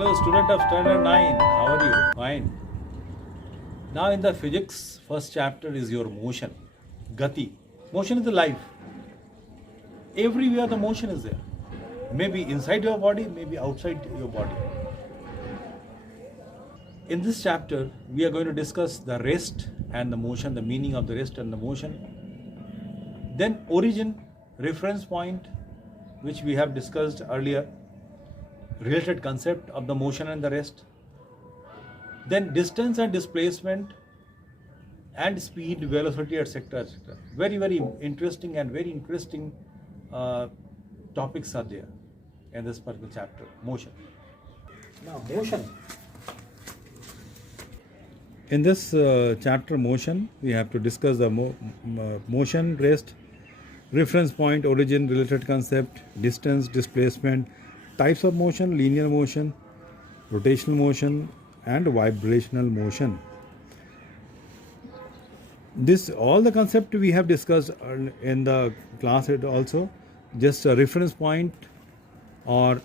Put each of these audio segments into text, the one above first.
Hello, student of standard 9. How are you? Fine. Now, in the physics, first chapter is your motion, gati. Motion is the life. Everywhere the motion is there. Maybe inside your body, maybe outside your body. In this chapter, we are going to discuss the rest and the motion, the meaning of the rest and the motion. Then origin, reference point, which we have discussed earlier, related concept of the motion and the rest. Then distance and displacement and speed, velocity, etc. etc. Very, very interesting and very interesting topics are there in this particular chapter, motion. Now, motion. In this chapter, motion, we have to discuss the motion, rest, reference point, origin, related concept, distance, displacement, types of motion, linear motion, rotational motion, and vibrational motion. This all the concept we have discussed in the class also. Just a reference point or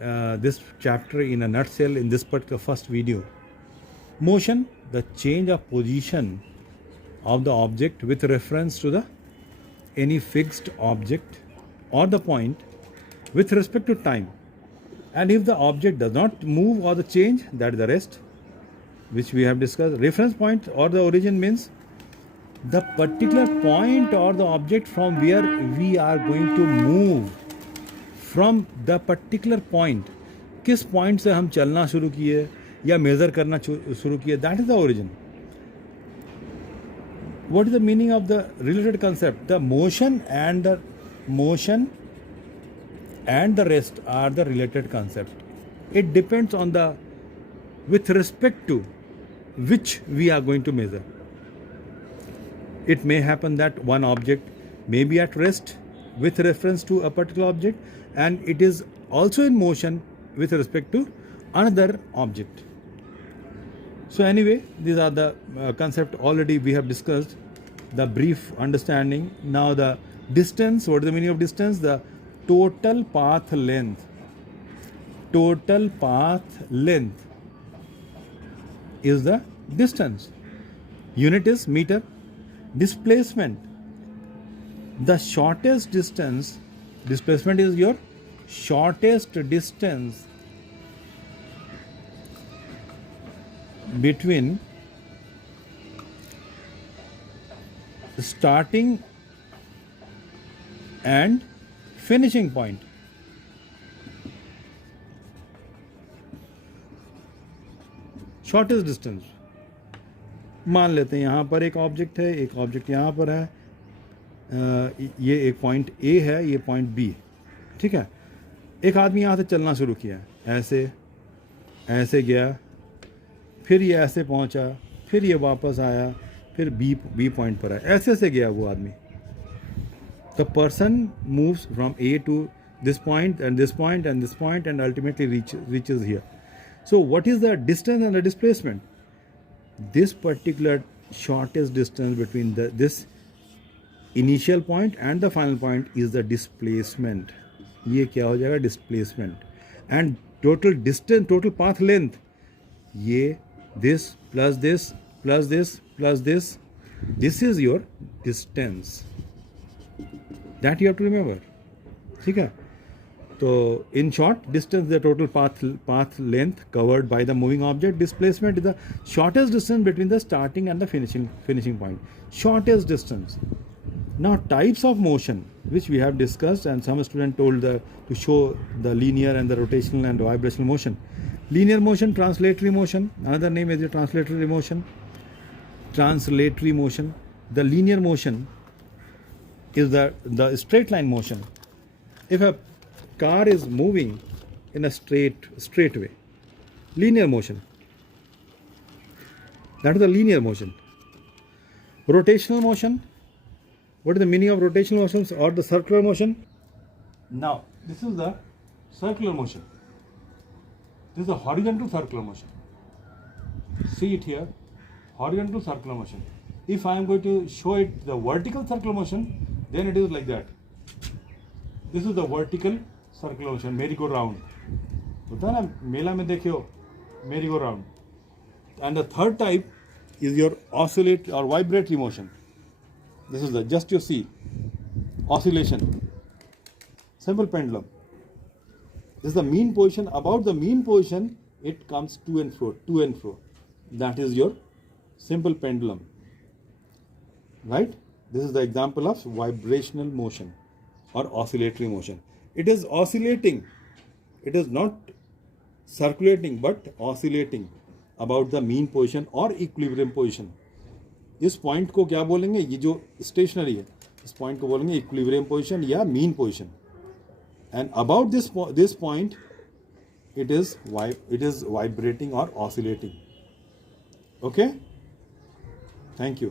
this chapter in a nutshell in this particular first video. Motion, the change of position of the object with reference to the any fixed object or the point with respect to time. And if the object does not move or the change, that is the rest, which we have discussed. Reference point or the origin means the particular point or the object from where we are going to move. From the particular point, किस point से हम चलना शुरू किए या measure करना शुरू किए, that is the origin. What is the meaning of the related concept? The motion and the rest are the related concept. It depends on the with respect to which we are going to measure. It may happen that one object may be at rest with reference to a particular object, and it is also in motion with respect to another object. So anyway, these are the concept already we have discussed, the brief understanding. Now the distance, what is the meaning of distance? The total path length. Total path length is the distance. Unit is meter. Displacement. The shortest distance, displacement is your shortest distance between starting and finishing point. Shortest distance. मान लेते हैं यहाँ पर एक object है, एक object यहाँ पर है, ये एक पॉइंट ए है, ये पॉइंट बी, ठीक है. एक आदमी यहाँ से चलना शुरू किया, ऐसे ऐसे गया, फिर ये ऐसे पहुँचा, फिर ये वापस आया, फिर बी पॉइंट पर आया, ऐसे ऐसे गया वो आदमी. The person moves from A to this point and this point and this point and ultimately reaches here. So what is the distance and the displacement? This particular shortest distance between this initial point and the final point is the displacement. ये क्या हो जाएगा? Displacement. And total distance, total path length, ये this plus this plus this plus this, this is your distance. That you have to remember. ठीक है. So in short, distance, the total path length covered by the moving object. Displacement is the shortest distance between the starting and the finishing point. Shortest distance. Now types of motion, which we have discussed, and some student told to show the linear and the rotational and vibrational motion. Linear motion, translatory motion. Another name is the translatory motion. Translatory motion. The linear motion is the straight line motion. If a car is moving in a straight way, linear motion, that is the linear motion. Rotational motion, what is the meaning of rotational motions or the circular motion? Now this is the circular motion. This is the horizontal circular motion. See it here, horizontal circular motion. If I am going to show it the vertical circular motion, then it is like that. This is the vertical circular motion, merry-go-round. होता है ना मेला में देखे हो मेरी go round. And the third type is your oscillate or vibratory motion. This is the just you see oscillation, simple pendulum. This is the mean position. About the mean position, it comes to and fro, to and fro. That is your simple pendulum, right? This is the example of vibrational motion or oscillatory motion. It is oscillating. It is not circulating but oscillating about the mean position or equilibrium position. इस point को क्या बोलेंगे, ये जो stationery है इस point को बोलेंगे इक्विलिब्रियम पोजीशन या mean position. And about this point it is vibrating or oscillating. Okay, thank you.